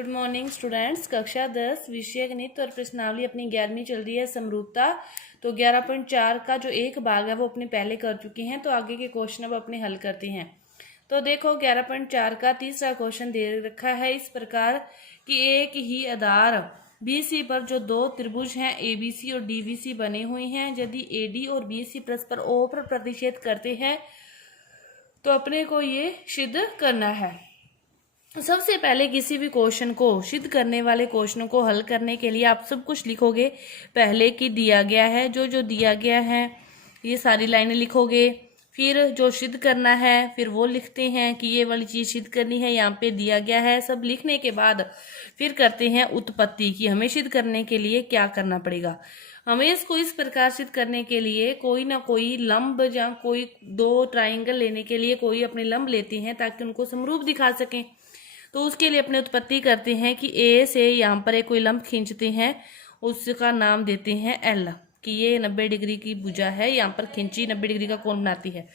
Good morning students. कक्षा 10 विषय गणित और प्रश्नावली अपनी 11वीं चल रही है समरूपता। तो 11.4 का जो एक भाग है वो अपने पहले कर चुके हैं, तो आगे के क्वेश्चन अब अपने हल करते हैं। तो देखो 11.4 का तीसरा क्वेश्चन दे रखा है इस प्रकार कि एक ही आधार BC पर जो दो त्रिभुज हैं ABC और DBC बने हुए हैं, यदि AD और BC परस्पर O पर प्रतिच्छेद करते हैं तो अपने को ये सिद्ध करना है। सबसे पहले किसी भी क्वेश्चन को सिद्ध करने वाले क्वेश्चनों को हल करने के लिए आप सब कुछ लिखोगे। पहले की दिया गया है, जो दिया गया है ये सारी लाइनें लिखोगे। फिर जो सिद्ध करना है फिर वो लिखते हैं कि ये वाली चीज सिद्ध करनी है, यहाँ पे दिया गया है। सब लिखने के बाद फिर करते हैं उत्पत्ति की हमें सिद्ध करने के लिए क्या करना पड़ेगा। हमें इसको इस प्रकार सिद्ध करने के लिए कोई ना कोई लंब या कोई दो ट्राइंगल लेने के लिए कोई अपने लंब लेते हैं ताकि उनको समरूप दिखा सकें। तो उसके लिए अपने उत्पत्ति करते हैं कि ए से यहाँ पर एक कोई लंब खींचते हैं, उसका नाम देते हैं एल, कि ये 90 डिग्री की भुजा है, यहाँ पर खींची 90 डिग्री का कोण बनाती है।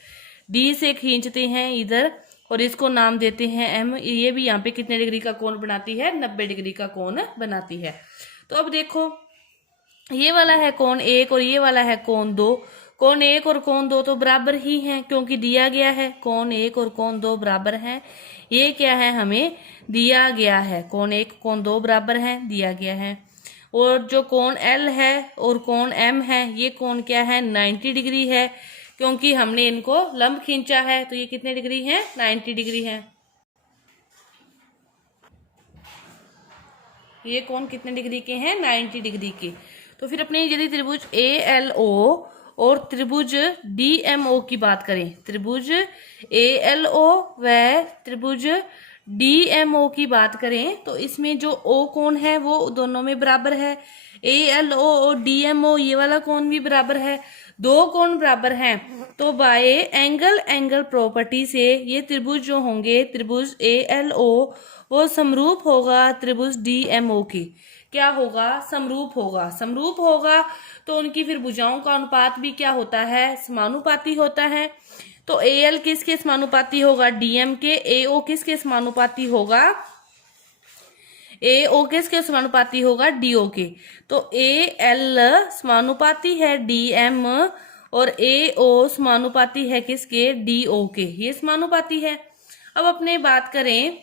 डी से खींचते हैं इधर और इसको नाम देते हैं एम, ये भी यहाँ पे कितने डिग्री का कोण बनाती है, 90 डिग्री का कोण बनाती है। तो अब देखो ये वाला है कोण एक और ये वाला है कोण दो। कोण एक और कोण दो तो बराबर ही हैं क्योंकि दिया गया है कोण एक और कोण दो बराबर हैं। ये क्या है, हमें दिया गया है कोण एक कोण दो बराबर हैं, दिया गया है। और जो कोण एल है और कोण एम है ये कोण क्या है, 90 डिग्री है क्योंकि हमने इनको लंब खींचा है। तो ये कितने डिग्री है, 90 डिग्री है। ये कोण कितने डिग्री के हैं, 90 डिग्री के। तो फिर अपने यदि त्रिभुज ALO और त्रिभुज DMO की बात करें, त्रिभुज ALO व त्रिभुज DMO की बात करें तो इसमें जो O कोण है वो दोनों में बराबर है। ALO और DMO ये वाला कोण भी बराबर है, दो कोण बराबर हैं। तो बाय एंगल प्रॉपर्टी से ये त्रिभुज जो होंगे त्रिभुज ALO वो समरूप होगा त्रिभुज DMO की। क्या होगा, समरूप होगा। समरूप होगा तो उनकी फिर भुजाओं का अनुपात भी क्या होता है, समानुपाती होता है। तो AL किसके समानुपाती होगा, DM के। AO किसके समानुपाती होगा, AO किसके समानुपाती होगा, DO के। तो AL समानुपाती है DM और AO समानुपाती है किसके, DO के। ये समानुपाती है। अब अपने बात करें,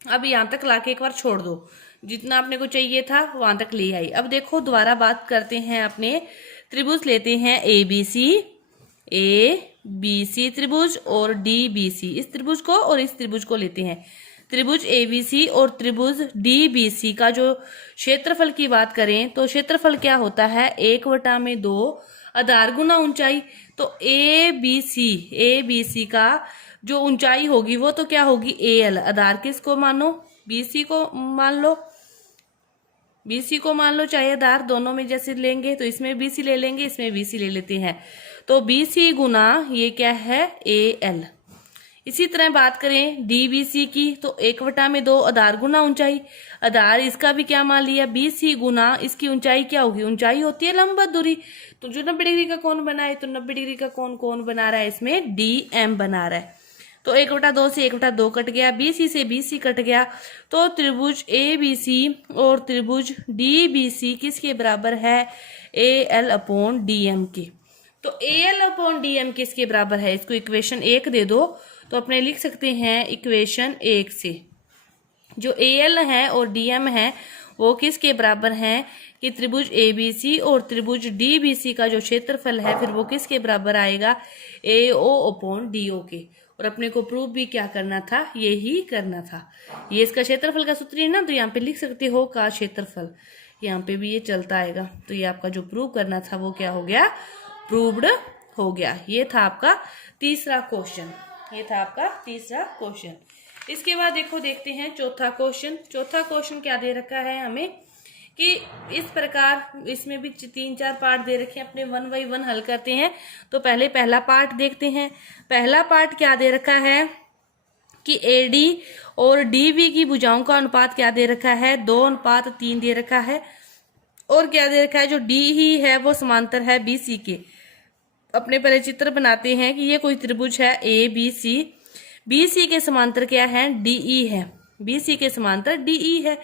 अब यहां तक लाके एक बार छोड़ दो, जितना आपने को चाहिए था वहां तक ले आई। अब देखो दोबारा बात करते हैं, अपने त्रिभुज लेते हैं ABC त्रिभुज और DBC, इस त्रिभुज को और इस त्रिभुज को लेते हैं। त्रिभुज ABC और त्रिभुज DBC का जो क्षेत्रफल की बात करें तो क्षेत्रफल क्या होता है, 1/2 आधार गुना ऊंचाई। तो ABC का जो ऊंचाई होगी वो तो क्या होगी, AL। आधार किसको मानो, BC को मान लो, BC को मान लो, चाहे आधार दोनों में जैसे लेंगे तो इसमें BC ले लेंगे, इसमें BC ले लेते हैं। तो BC गुना ये क्या है, AL। इसी तरह बात करें DBC की तो 1/2 आधार गुना ऊंचाई। आधार इसका भी क्या मान लिया, BC गुना इसकी ऊंचाई क्या होगी, ऊंचाई होती है लंबवत दूरी। तो जो 90 डिग्री का कोण बना है तो 90 डिग्री का कोण कौन बना रहा है, इसमें DM बना रहा है। तो 1/2 से 1/2 कट गया, BC से BC कट गया। तो त्रिभुज ABC और त्रिभुज DBC किसके बराबर है, AL/DM के। तो AL/DM किसके बराबर है, इसको इक्वेशन 1 दे दो तो अपने लिख सकते हैं इक्वेशन 1 से। जो AL है और DM है वो किसके बराबर हैं कि त्रिभुज ABC और त्रिभुज DBC का जो क्षेत्रफल है फिर वो किसके बराबर आएगा, AO/DO के। और अपने को प्रूव भी क्या करना था, यही करना था। ये इसका क्षेत्रफल का सूत्र है ना, तो यहाँ पे लिख सकते हो का क्षेत्रफल, यहाँ पे भी ये चलता आएगा। तो ये आपका जो प्रूव करना था वो क्या हो गया, प्रूव्ड हो गया। ये था आपका तीसरा क्वेश्चन, ये था आपका तीसरा क्वेश्चन। इसके बाद देखते हैं चौथा क्वेश्चन। चौथा क्वेश्चन क्या दे रखा है हमें कि इस प्रकार, इसमें भी 3-4 पार्ट दे रखे हैं, अपने 1 बाई 1 हल करते हैं। तो पहले पहला पार्ट देखते हैं। पहला पार्ट क्या दे रखा है कि AD और DB की भुजाओं का अनुपात क्या दे रखा है, 2:3 दे रखा है। और क्या दे रखा है, जो D ही है वो समांतर है BC के। अपने पहले चित्र बनाते हैं कि ये कोई त्रिभुज है ABC, BC के समांतर क्या है, DE है। BC के समांतर DE है।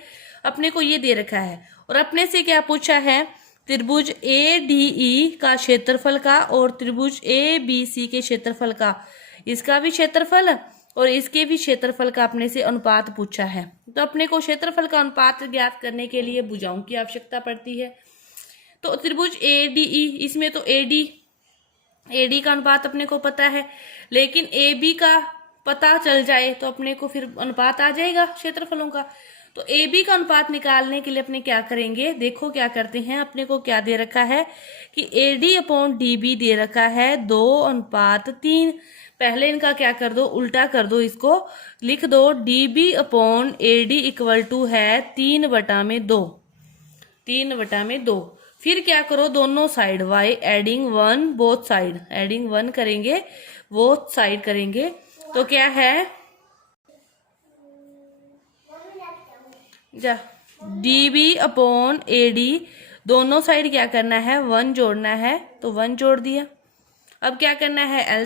अपने को ये दे रखा है और अपने से क्या पूछा है, त्रिभुज ADE का क्षेत्रफल का और त्रिभुज ABC के क्षेत्रफल का, इसका भी क्षेत्रफल और इसके भी क्षेत्रफल का अपने से अनुपात पूछा है। तो अपने को क्षेत्रफल का अनुपात ज्ञात करने के लिए भुजाओं की आवश्यकता पड़ती है। तो त्रिभुज ADE, इसमें तो AD का अनुपात अपने को पता है, लेकिन AB का पता चल जाए तो अपने को फिर अनुपात आ जाएगा क्षेत्रफलों का। तो AB का अनुपात निकालने के लिए अपने क्या करेंगे, देखो क्या करते हैं। अपने को क्या दे रखा है कि AD/DB दे रखा है 2:3। पहले इनका क्या कर दो, उल्टा कर दो, इसको लिख दो DB/AD इक्वल टू है 3/2। 3/2। फिर क्या करो, दोनों side y adding 1 both side, adding 1 करेंगे, बोथ साइड करेंगे तो क्या है, जा DB/AD दोनों साइड क्या करना है, 1 जोड़ना है, तो 1 जोड़ दिया। अब क्या करना है,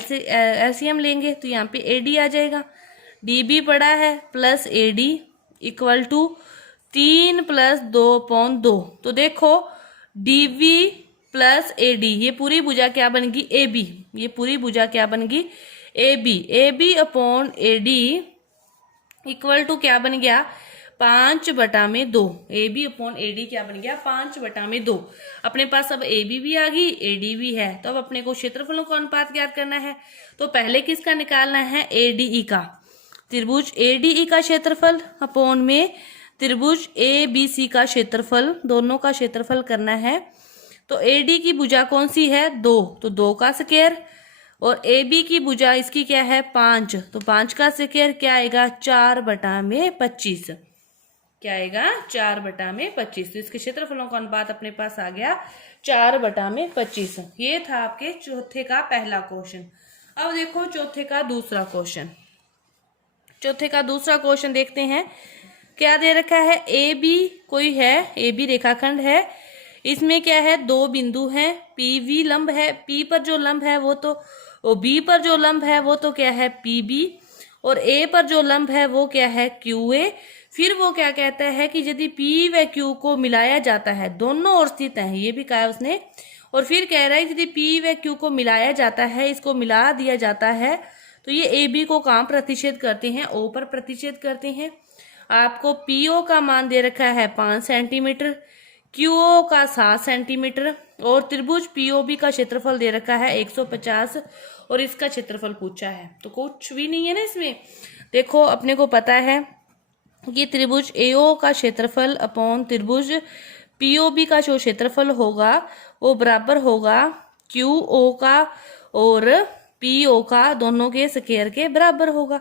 LCM लेंगे तो यहाँ पे AD आ जाएगा। DB पड़ा है प्लस AD इक्वल टू 3 + 2/2। तो देखो DB प्लस AD, ये पूरी भुजा क्या बनेगी, AB। ये पूरी भुजा क्या बनेगी, AB। AB/AD इक्वल टू क्या बन गया, 5/2। AB/AD क्या बन गया, 5/2। अपने पास अब AB भी आ गई, AD भी है। तो अब अपने को क्षेत्रफलों का अनुपात ज्ञात करना है। तो पहले किसका निकालना है, ADE का। त्रिभुज ADE का क्षेत्रफल अपॉन में त्रिभुज ABC का क्षेत्रफल, दोनों का क्षेत्रफल करना है। तो AD की भुजा कौन सी है, 2, तो 2 का स्क्वायर, और AB की भुजा इसकी क्या है, 5, तो 5 का स्क्वायर क्या आएगा, 4/25। क्या आएगा, 4/25। तो इसके क्षेत्रफलों का अनुपात अपने पास आ गया 4/25। ये था आपके चौथे का पहला क्वेश्चन। अब देखो चौथे का दूसरा क्वेश्चन। चौथे का दूसरा क्वेश्चन देखते हैं। क्या दे रखा है, AB कोई है, AB रेखाखंड है। इसमें क्या है, 2 बिंदु हैं, PV लंब है, P पर जो लंब है वो तो, B पर जो लंब है वो तो क्या है, PB, और A पर जो लंब है वो क्या है, QA। फिर वो क्या कहता है कि यदि P व Q को मिलाया जाता है, दोनों ओर स्थित है, ये भी कहा है उसने। और फिर कह रहा है यदि P व Q को मिलाया जाता है, इसको मिला दिया जाता है, तो ये AB को कहाँ प्रतिच्छेद करते हैं, O पर प्रतिच्छेद करते हैं। आपको PO का मान दे रखा है 5 सेंटीमीटर, QO का 7 सेंटीमीटर, और त्रिभुज POB का क्षेत्रफल दे रखा है 150, और इसका क्षेत्रफल पूछा है। तो कुछ भी नहीं है ना इसमें। देखो अपने को पता है कि त्रिभुज AO का क्षेत्रफल अपॉन त्रिभुज POB का जो क्षेत्रफल होगा वो बराबर होगा QO का और PO का, दोनों के स्क्वायर के बराबर होगा।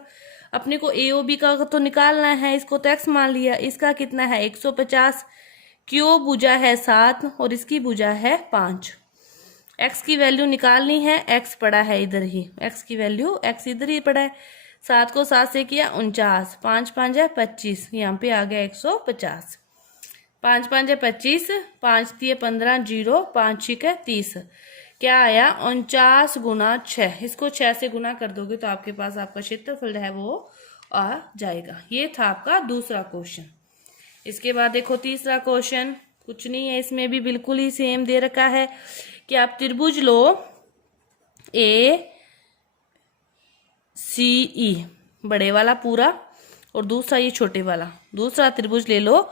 अपने को AOB का तो निकालना है, इसको तो x मान लिया, इसका कितना है 150। क्यू भुजा है 7 और इसकी भुजा है 5। x की वैल्यू निकालनी है, x पड़ा है इधर ही, x की वैल्यू x इधर ही पड़ा है। 7 को 7 से किया 49, 5 5 है 25, यहाँ पे आ गया 150। 5 5 है 25, 5 3 15, 0 5 6 है 30। क्या आया 49 गुना 6। इसको 6 से गुना कर दोगे तो आपके पास आपका क्षेत्रफल है वो आ जाएगा। ये था आपका दूसरा क्वेश्चन। इसके बाद देखो तीसरा क्वेश्चन, कुछ नहीं है इसमें भी, बिल्कुल ही सेम दे रखा है कि आप त्रिभुज लो ACE बड़े वाला पूरा, और दूसरा ये छोटे वाला, दूसरा त्रिभुज ले लो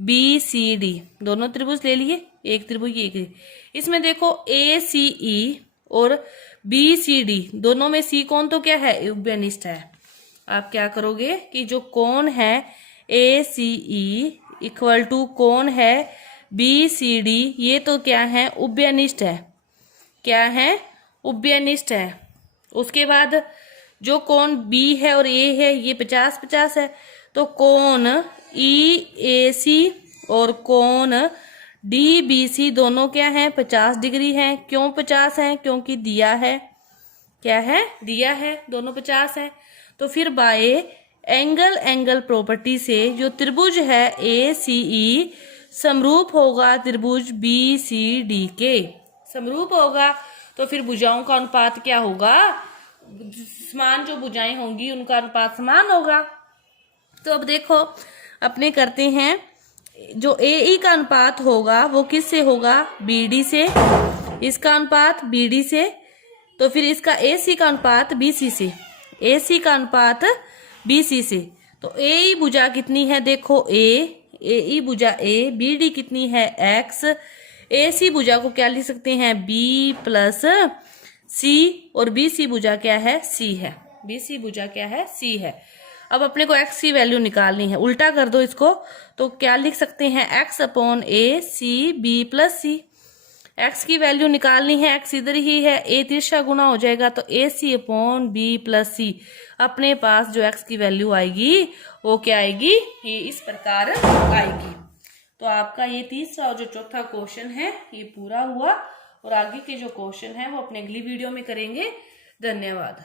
BCD, दोनों त्रिभुज ले लिए, एक त्रिभुज एक। इसमें देखो ACE और BCD दोनों में C कोण तो क्या है, उभयनिष्ठ है। आप क्या करोगे कि जो कोण है ACE इक्वल टू कोण है BCD, ये तो क्या है, उभयनिष्ठ है। क्या है, उभयनिष्ठ है। उसके बाद जो कोण B है और A है ये 50-50 है, तो कोण EAC और कोण DBC दोनों क्या है, 50 डिग्री है। क्यों 50 है, क्योंकि दिया है, क्या है, दिया है, दोनों 50 है। तो फिर बाय एंगल प्रॉपर्टी से जो त्रिभुज है ACE समरूप होगा त्रिभुज BCD के, समरूप होगा। तो फिर भुजाओं का अनुपात क्या होगा, समान जो भुजाएं होंगी उनका अनुपात समान होगा। तो अब देखो अपने करते हैं, जो ए ई का अनुपात होगा वो किससे होगा, बी डी से, इसका अनुपात बी डी से, तो फिर इसका ए सी का अनुपात बी सी से, ए सी का अनुपात बी सी से। तो ए ई भुजा कितनी है, देखो ए ई भुजा ए, बी डी कितनी है एक्स, ए सी भुजा को क्या लिख सकते हैं, बी प्लस सी, और बी सी भुजा क्या है, सी है, बी सी भुजा क्या है, सी है। अब अपने को एक्स की वैल्यू निकालनी है, उल्टा कर दो इसको, तो क्या लिख सकते हैं, एक्स अपॉन ए सी बी प्लस सी। एक्स की वैल्यू निकालनी है, एक्स इधर ही है, ए तिरछा गुना हो जाएगा, तो ए सी अपॉन बी प्लस सी। अपने पास जो एक्स की वैल्यू आएगी वो क्या आएगी, ये इस प्रकार आएगी। तो आपका ये तीसरा और जो चौथा क्वेश्चन है ये पूरा हुआ, और आगे के जो क्वेश्चन है वो अपने अगली वीडियो में करेंगे। धन्यवाद।